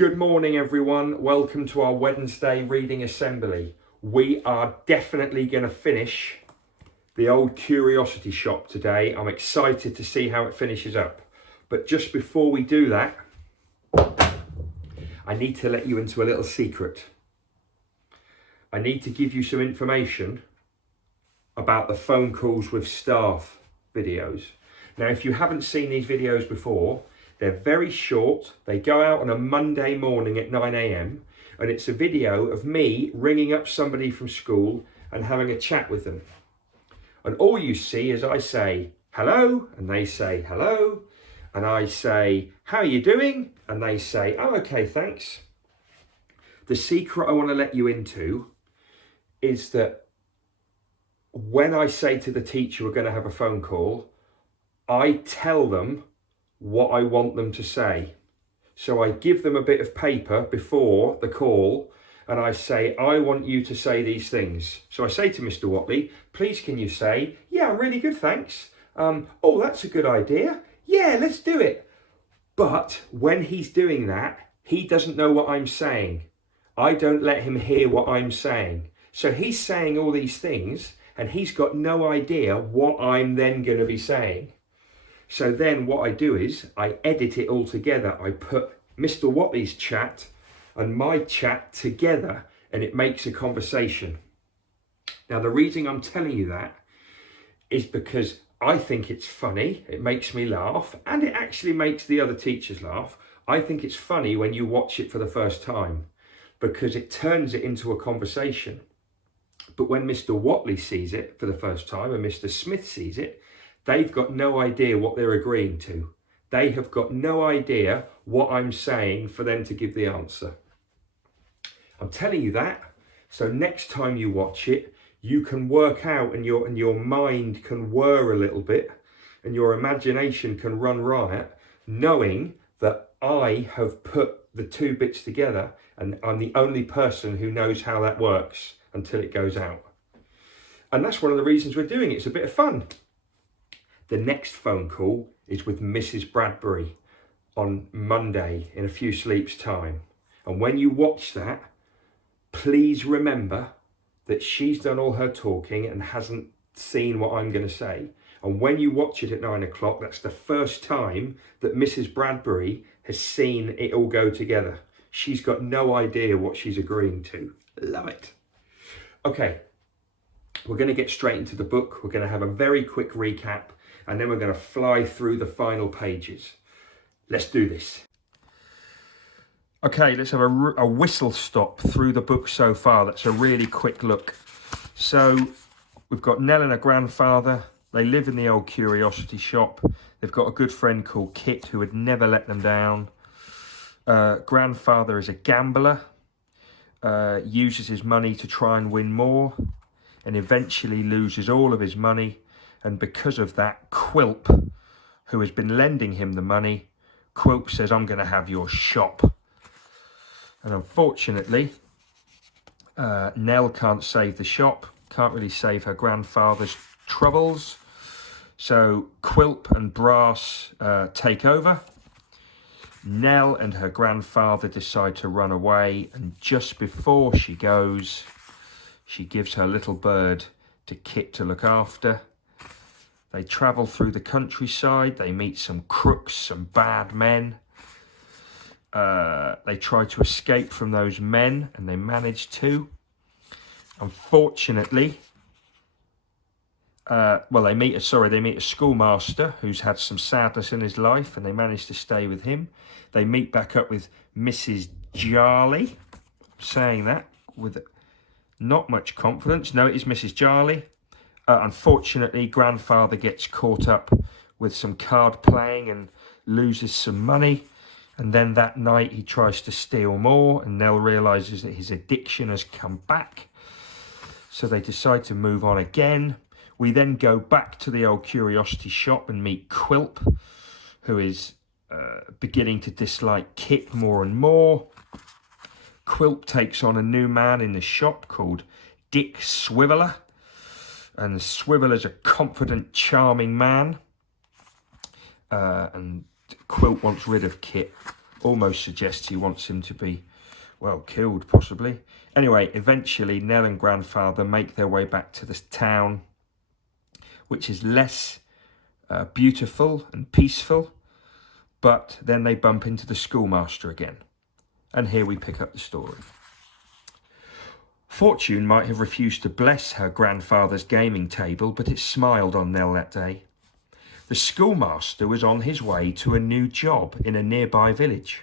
Good morning everyone, welcome to our Wednesday reading assembly. We are definitely going to finish the old curiosity shop today. I'm excited to see how it finishes up. But just before we do that, I need to let you into a little secret. I need to give you some information about the phone calls with staff videos. Now, if you haven't seen these videos before, they're very short. They go out on a Monday morning at 9 AM, and it's a video of me ringing up somebody from school and having a chat with them. And all you see is I say, hello, and they say, hello. And I say, how are you doing? And they say, oh, okay, thanks. The secret I want to let you into is that when I say to the teacher we're going to have a phone call, I tell them what I want them to say. So I give them a bit of paper before the call and I say, I want you to say these things. So I say to Mr. Watley, please can you say, yeah, I'm really good, thanks. Oh, that's a good idea. Yeah, let's do it. But when he's doing that, he doesn't know what I'm saying. I don't let him hear what I'm saying. So he's saying all these things and he's got no idea what I'm then going to be saying. So then what I do is I edit it all together. I put Mr. Watley's chat and my chat together and it makes a conversation. Now, the reason I'm telling you that is because I think it's funny. It makes me laugh and it actually makes the other teachers laugh. I think it's funny when you watch it for the first time because it turns it into a conversation. But when Mr. Watley sees it for the first time and Mr. Smith sees it, they've got no idea what they're agreeing to. They have got no idea what I'm saying for them to give the answer. I'm telling you that, so next time you watch it, you can work out and your mind can whir a little bit and your imagination can run riot, knowing that I have put the two bits together and I'm the only person who knows how that works until it goes out. And that's one of the reasons we're doing it. It's a bit of fun. The next phone call is with Mrs. Bradbury on Monday in a few sleeps' time. And when you watch that, please remember that she's done all her talking and hasn't seen what I'm going to say. And when you watch it at 9 o'clock, that's the first time that Mrs. Bradbury has seen it all go together. She's got no idea what she's agreeing to. Love it. Okay, we're going to get straight into the book. We're going to have a very quick recap and then we're going to fly through the final pages. Let's do this. Okay, let's have a whistle stop through the book so far. That's a really quick look. So we've got Nell and her grandfather. They live in the old curiosity shop. They've got a good friend called Kit who would never let them down. Grandfather is a gambler, uses his money to try and win more and eventually loses all of his money. And because of that, Quilp, who has been lending him the money, Quilp says, I'm going to have your shop. And unfortunately, Nell can't save the shop, can't really save her grandfather's troubles. So Quilp and Brass take over. Nell and her grandfather decide to run away. And just before she goes, she gives her little bird to Kit to look after. They travel through the countryside. They meet some crooks, some bad men. They try to escape from those men and they manage to. Unfortunately, they meet a schoolmaster who's had some sadness in his life and they manage to stay with him. They meet back up with Mrs. Jarley. I'm saying that with not much confidence. No, it is Mrs. Jarley. Unfortunately, grandfather gets caught up with some card playing and loses some money. And then that night he tries to steal more and Nell realises that his addiction has come back. So they decide to move on again. We then go back to the old curiosity shop and meet Quilp, who is beginning to dislike Kit more and more. Quilp takes on a new man in the shop called Dick Swiveller. And Swiveller's a confident, charming man. And Quilp wants rid of Kit. almost suggests he wants him to be, well, killed possibly. Anyway, eventually Nell and grandfather make their way back to the town, which is less beautiful and peaceful, but then they bump into the schoolmaster again. And here we pick up the story. Fortune might have refused to bless her grandfather's gaming table, but it smiled on Nell that day. The schoolmaster was on his way to a new job in a nearby village.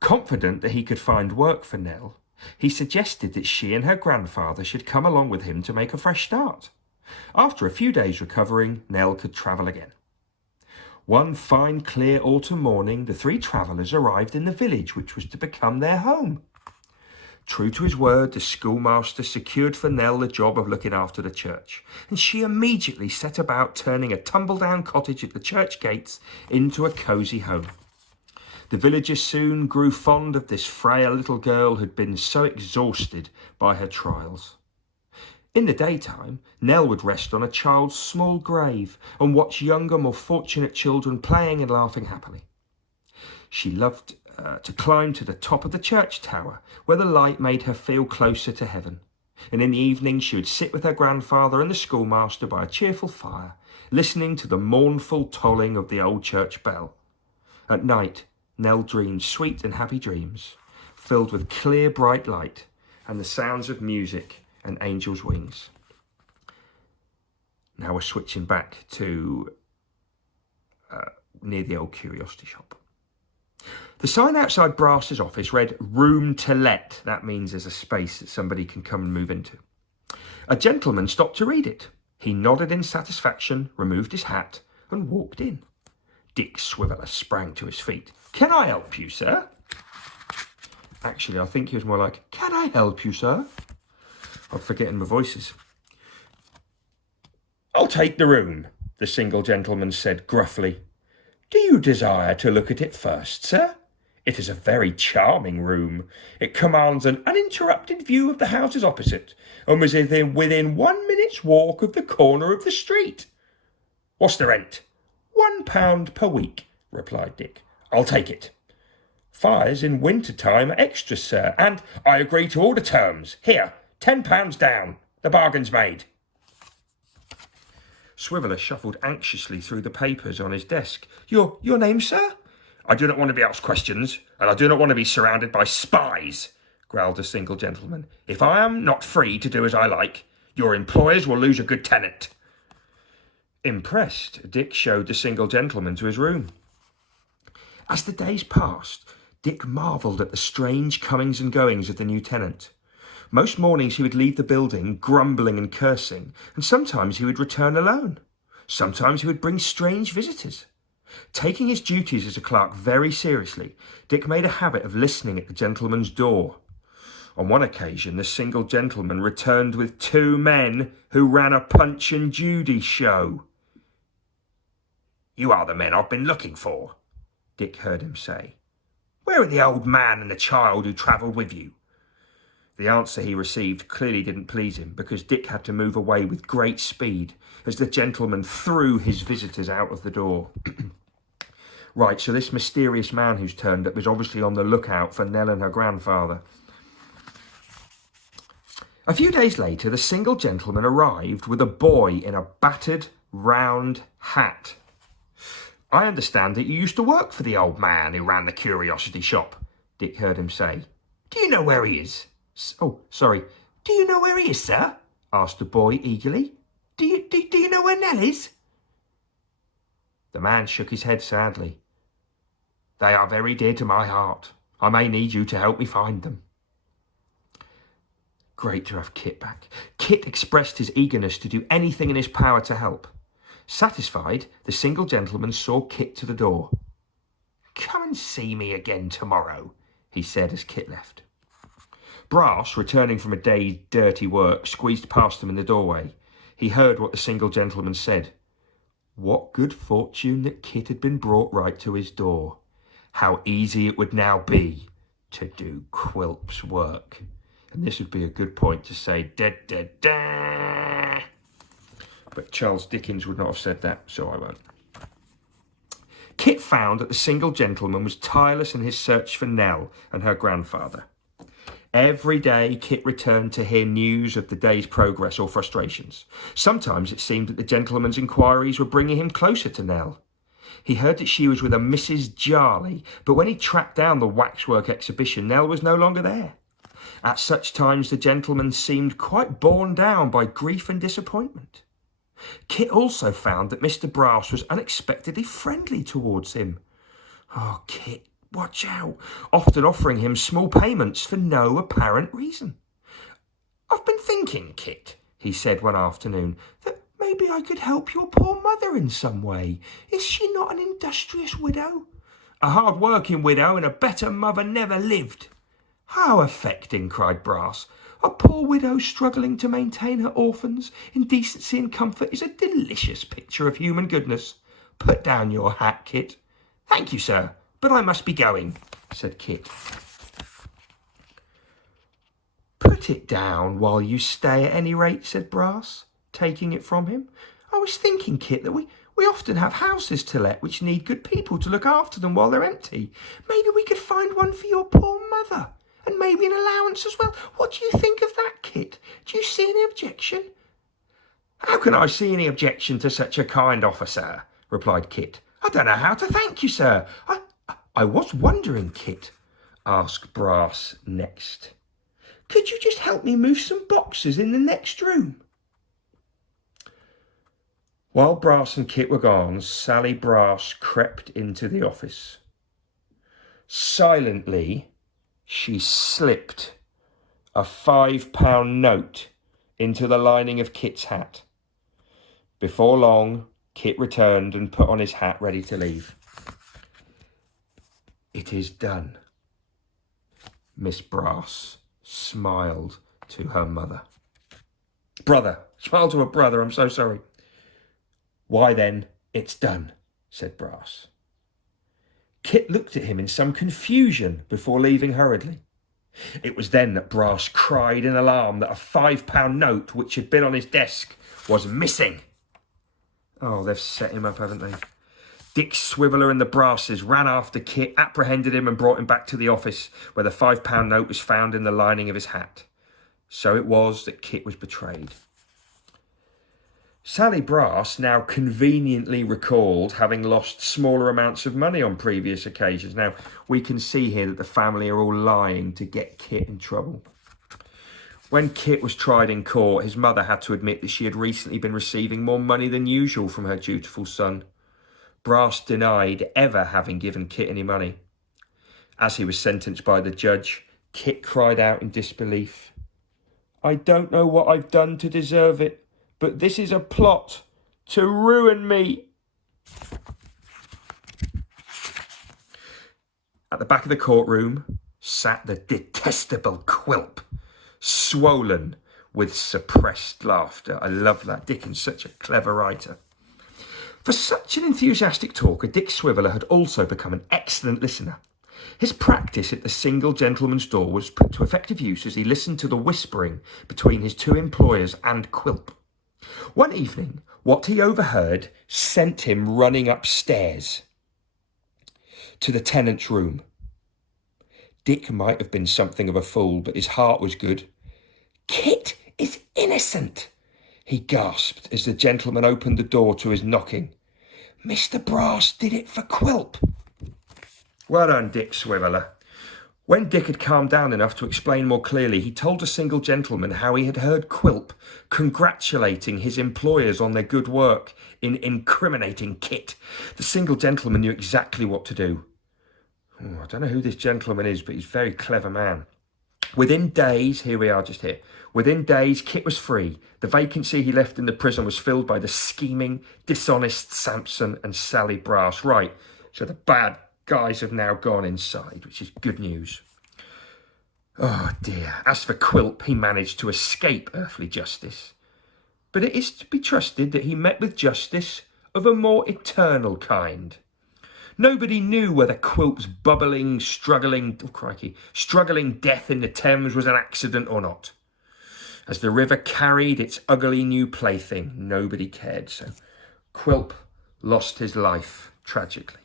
Confident that he could find work for Nell, he suggested that she and her grandfather should come along with him to make a fresh start. After a few days recovering, Nell could travel again. One fine, clear autumn morning, the three travellers arrived in the village which was to become their home. True to his word, the schoolmaster secured for Nell the job of looking after the church, and she immediately set about turning a tumble-down cottage at the church gates into a cosy home. The villagers soon grew fond of this frail little girl who'd been so exhausted by her trials. In the daytime, Nell would rest on a child's small grave and watch younger, more fortunate children playing and laughing happily. She loved to climb to the top of the church tower, where the light made her feel closer to heaven. And in the evening she would sit with her grandfather and the schoolmaster by a cheerful fire, listening to the mournful tolling of the old church bell. At night, Nell dreamed sweet and happy dreams, filled with clear, bright light and the sounds of music and angels' wings. Now we're switching back to near the old curiosity shop. The sign outside Brass's office read "Room to Let." That means there's a space that somebody can come and move into. A gentleman stopped to read it. He nodded in satisfaction, removed his hat, and walked in. Dick Swiveller sprang to his feet. "Can I help you, sir?" Actually, I think he was more like, "Can I help you, sir?" I'm forgetting my voices. "I'll take the room," the single gentleman said gruffly. "Do you desire to look at it first, sir? It is a very charming room. It commands an uninterrupted view of the houses opposite, and was within 1 minute's walk of the corner of the street." "What's the rent?" £1 per week, replied Dick. "I'll take it." "Fires in winter time are extra, sir, and I agree to all the terms. Here, £10 down. The bargain's made." Swiveller shuffled anxiously through the papers on his desk. Your name, sir?" "I do not want to be asked questions, and I do not want to be surrounded by spies," growled the single gentleman. "If I am not free to do as I like, your employers will lose a good tenant." Impressed, Dick showed the single gentleman to his room. As the days passed, Dick marvelled at the strange comings and goings of the new tenant. Most mornings he would leave the building, grumbling and cursing, and sometimes he would return alone. Sometimes he would bring strange visitors. Taking his duties as a clerk very seriously, Dick made a habit of listening at the gentleman's door. On one occasion, the single gentleman returned with 2 men who ran a Punch and Judy show. "You are the men I've been looking for," Dick heard him say. "Where are the old man and the child who travelled with you?" The answer he received clearly didn't please him, because Dick had to move away with great speed as the gentleman threw his visitors out of the door. Right, so this mysterious man who's turned up is obviously on the lookout for Nell and her grandfather. A few days later, the single gentleman arrived with a boy in a battered, round hat. "I understand that you used to work for the old man who ran the curiosity shop," Dick heard him say. "Do you know where he is?" "Oh, sorry. Do you know where he is, sir?" asked the boy eagerly. Do you know where Nell is?" The man shook his head sadly. "They are very dear to my heart. I may need you to help me find them." Great to have Kit back. Kit expressed his eagerness to do anything in his power to help. Satisfied, the single gentleman saw Kit to the door. "Come and see me again tomorrow," he said as Kit left. Brass, returning from a day's dirty work, squeezed past him in the doorway. He heard what the single gentleman said. What good fortune that Kit had been brought right to his door. How easy it would now be to do Quilp's work. And this would be a good point to say, da da da. But Charles Dickens would not have said that, so I won't. Kit found that the single gentleman was tireless in his search for Nell and her grandfather. Every day, Kit returned to hear news of the day's progress or frustrations. Sometimes it seemed that the gentleman's inquiries were bringing him closer to Nell. He heard that she was with a Mrs. Jarley, but when he tracked down the waxwork exhibition, Nell was no longer there. At such times, the gentleman seemed quite borne down by grief and disappointment. Kit also found that Mr. Brass was unexpectedly friendly towards him. "Oh, Kit, watch out," often offering him small payments for no apparent reason. "I've been thinking, Kit," he said one afternoon, "that maybe I could help your poor mother in some way. Is she not an industrious widow?" "A hard-working widow and a better mother never lived." "How affecting," cried Brass. "A poor widow struggling to maintain her orphans in decency and comfort is a delicious picture of human goodness. Put down your hat, Kit." "Thank you, sir, but I must be going," said Kit. "Put it down while you stay at any rate," said Brass, taking it from him. "I was thinking, Kit, that we often have houses to let which need good people to look after them while they're empty. Maybe we could find one for your poor mother, and maybe an allowance as well. What do you think of that, Kit? Do you see any objection?" "How can I see any objection to such a kind offer, sir?" replied Kit. "I don't know how to thank you, sir. I was wondering, Kit," asked Brass next, "could you just help me move some boxes in the next room?" While Brass and Kit were gone, Sally Brass crept into the office. Silently, she slipped a £5 note into the lining of Kit's hat. Before long, Kit returned and put on his hat, ready to leave. "It is done." Miss Brass smiled to her mother. Smiled to her brother, "I'm so sorry." "Why then, it's done," said Brass. Kit looked at him in some confusion before leaving hurriedly. It was then that Brass cried in alarm that a £5 note which had been on his desk was missing. Oh, they've set him up, haven't they? Dick Swiveller and the Brasses ran after Kit, apprehended him and brought him back to the office, where the £5 note was found in the lining of his hat. So it was that Kit was betrayed. Sally Brass now conveniently recalled having lost smaller amounts of money on previous occasions. Now, we can see here that the family are all lying to get Kit in trouble. When Kit was tried in court, his mother had to admit that she had recently been receiving more money than usual from her dutiful son. Brass denied ever having given Kit any money. As he was sentenced by the judge, Kit cried out in disbelief, "I don't know what I've done to deserve it, but this is a plot to ruin me." At the back of the courtroom sat the detestable Quilp, swollen with suppressed laughter. I love that. Dickens, such a clever writer. For such an enthusiastic talker, Dick Swiveller had also become an excellent listener. His practice at the single gentleman's door was put to effective use as he listened to the whispering between his two employers and Quilp. One evening, what he overheard sent him running upstairs to the tenant's room. Dick might have been something of a fool, but his heart was good. "Kit is innocent," he gasped as the gentleman opened the door to his knocking. "Mr. Brass did it for Quilp." Well done, Dick Swiveller. When Dick had calmed down enough to explain more clearly, he told the single gentleman how he had heard Quilp congratulating his employers on their good work in incriminating Kit. The single gentleman knew exactly what to do. I don't know who this gentleman is, but he's a very clever man. Within days, here we are just here, within days, Kit was free. The vacancy he left in the prison was filled by the scheming, dishonest Samson and Sally Brass. Right, so the bad guys have now gone inside, which is good news. Oh dear. As for Quilp, he managed to escape earthly justice. But it is to be trusted that he met with justice of a more eternal kind. Nobody knew whether Quilp's bubbling, struggling death in the Thames was an accident or not. As the river carried its ugly new plaything, nobody cared. So Quilp lost his life tragically.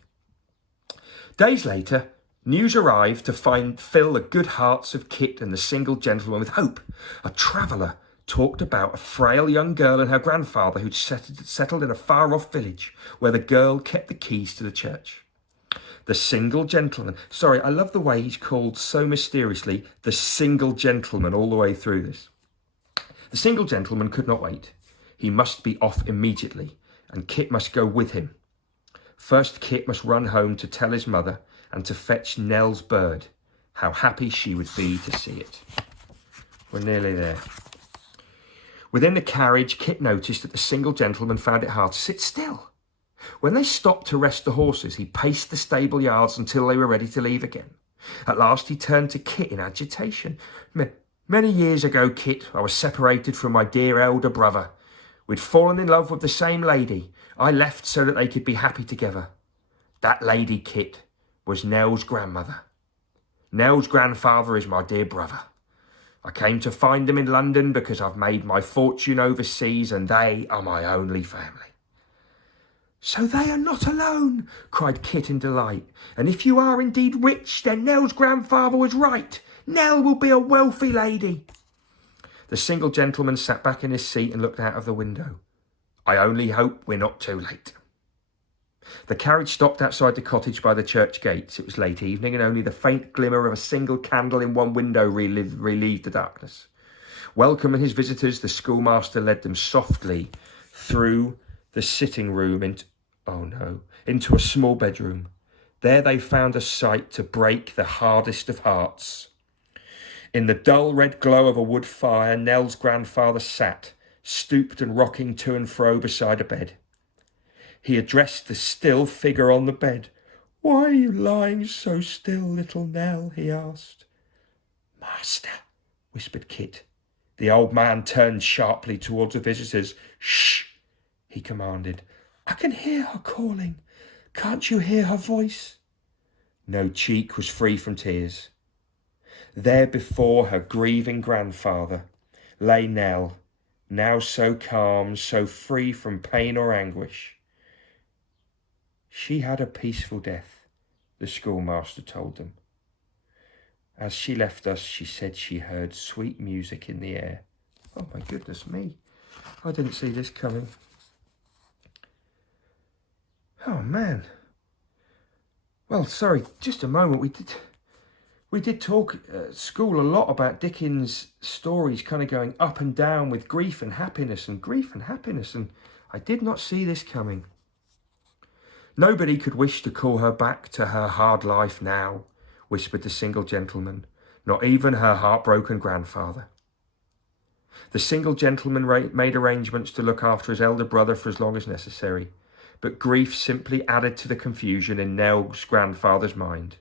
Days later, news arrived to fill the good hearts of Kit and the single gentleman with hope. A traveller talked about a frail young girl and her grandfather who'd settled in a far-off village where the girl kept the keys to the church. The single gentleman, sorry, I love the way he's called so mysteriously the single gentleman all the way through this. The single gentleman could not wait. He must be off immediately, and Kit must go with him. First, Kit must run home to tell his mother and to fetch Nell's bird. How happy she would be to see it. We're nearly there. Within the carriage, Kit noticed that the single gentleman found it hard to sit still. When they stopped to rest the horses, he paced the stable yards until they were ready to leave again. At last, he turned to Kit in agitation. Many years ago, Kit, I was separated from my dear elder brother. We'd fallen in love with the same lady. I left so that they could be happy together. That lady, Kit, was Nell's grandmother. Nell's grandfather is my dear brother. I came to find them in London because I've made my fortune overseas and they are my only family. So they are not alone, cried Kit in delight. And if you are indeed rich, then Nell's grandfather was right. Nell will be a wealthy lady. The single gentleman sat back in his seat and looked out of the window. I only hope we're not too late. The carriage stopped outside the cottage by the church gates. It was late evening and only the faint glimmer of a single candle in one window relieved the darkness. Welcoming his visitors, the schoolmaster led them softly through the sitting room into a small bedroom. There they found a sight to break the hardest of hearts. In the dull red glow of a wood fire, Nell's grandfather sat, stooped and rocking to and fro beside a bed. He addressed the still figure on the bed. Why are you lying so still, little Nell? He asked. Master, whispered Kit. The old man turned sharply towards the visitors. Shh, he commanded. I can hear her calling. Can't you hear her voice? No cheek was free from tears. There before her grieving grandfather lay Nell, now so calm, so free from pain or anguish. She had a peaceful death, the schoolmaster told them. As she left us, she said she heard sweet music in the air. Oh my goodness me, I didn't see this coming. Oh man. Well, sorry, just a moment. We did talk at school a lot about Dickens' stories kind of going up and down with grief and happiness, and I did not see this coming. Nobody could wish to call her back to her hard life now, whispered the single gentleman, not even her heartbroken grandfather. The single gentleman made arrangements to look after his elder brother for as long as necessary, but grief simply added to the confusion in Nell's grandfather's mind.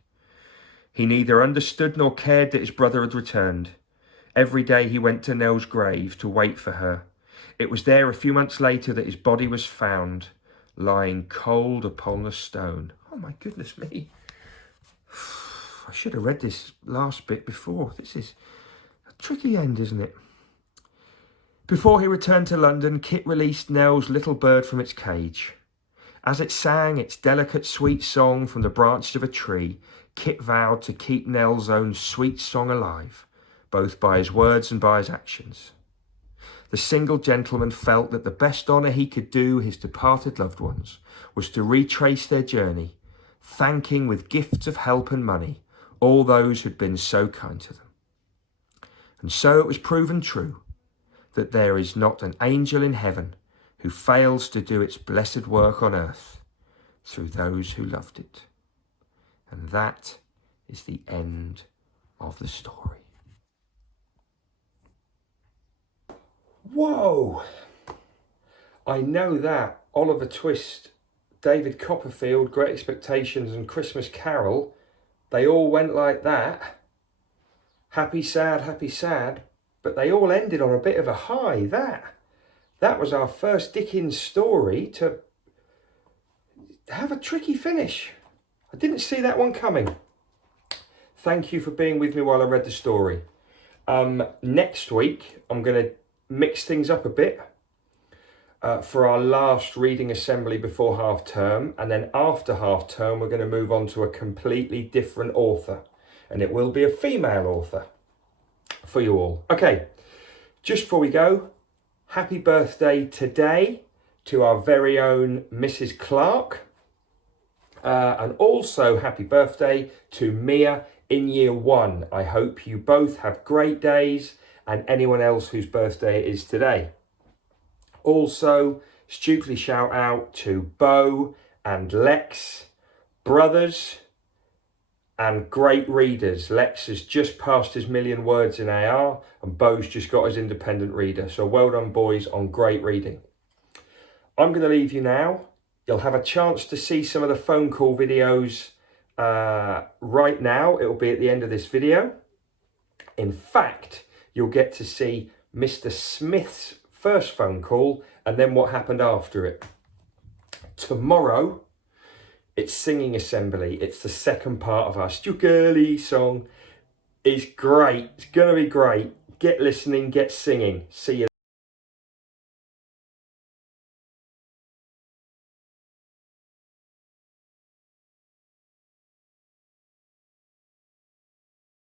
He neither understood nor cared that his brother had returned. Every day he went to Nell's grave to wait for her. It was there a few months later that his body was found, lying cold upon the stone. Oh my goodness me. I should have read this last bit before. This is a tricky end, isn't it? Before he returned to London, Kit released Nell's little bird from its cage. As it sang its delicate sweet song from the branches of a tree, Kit vowed to keep Nell's own sweet song alive, both by his words and by his actions. The single gentleman felt that the best honour he could do his departed loved ones was to retrace their journey, thanking with gifts of help and money all those who'd been so kind to them. And so it was proven true that there is not an angel in heaven who fails to do its blessed work on earth through those who loved it. And that is the end of the story. Whoa! I know that Oliver Twist, David Copperfield, Great Expectations and Christmas Carol, they all went like that. Happy, sad, but they all ended on a bit of a high. That was our first Dickens story to have a tricky finish. I didn't see that one coming. Thank you for being with me while I read the story. Next week, I'm going to mix things up a bit. for our last reading assembly before half term, and then after half term we're going to move on to a completely different author, and it will be a female author for you all. Okay, just before we go, happy birthday today to our very own Mrs. Clark, and also happy birthday to Mia in year 1. I hope you both have great days, and anyone else whose birthday it is today. Also, Stukeley shout out to Bo and Lex, brothers and great readers. Lex has just passed his 1,000,000 words in AR, and Bo's just got his independent reader. So well done, boys, on great reading. I'm going to leave you now. You'll have a chance to see some of the phone call videos right now. It will be at the end of this video. In fact, you'll get to see Mr. Smith's first phone call and then what happened after it. Tomorrow, it's singing assembly. It's the second part of our Stukeley song. It's great. It's going to be great. Get listening, get singing. See you.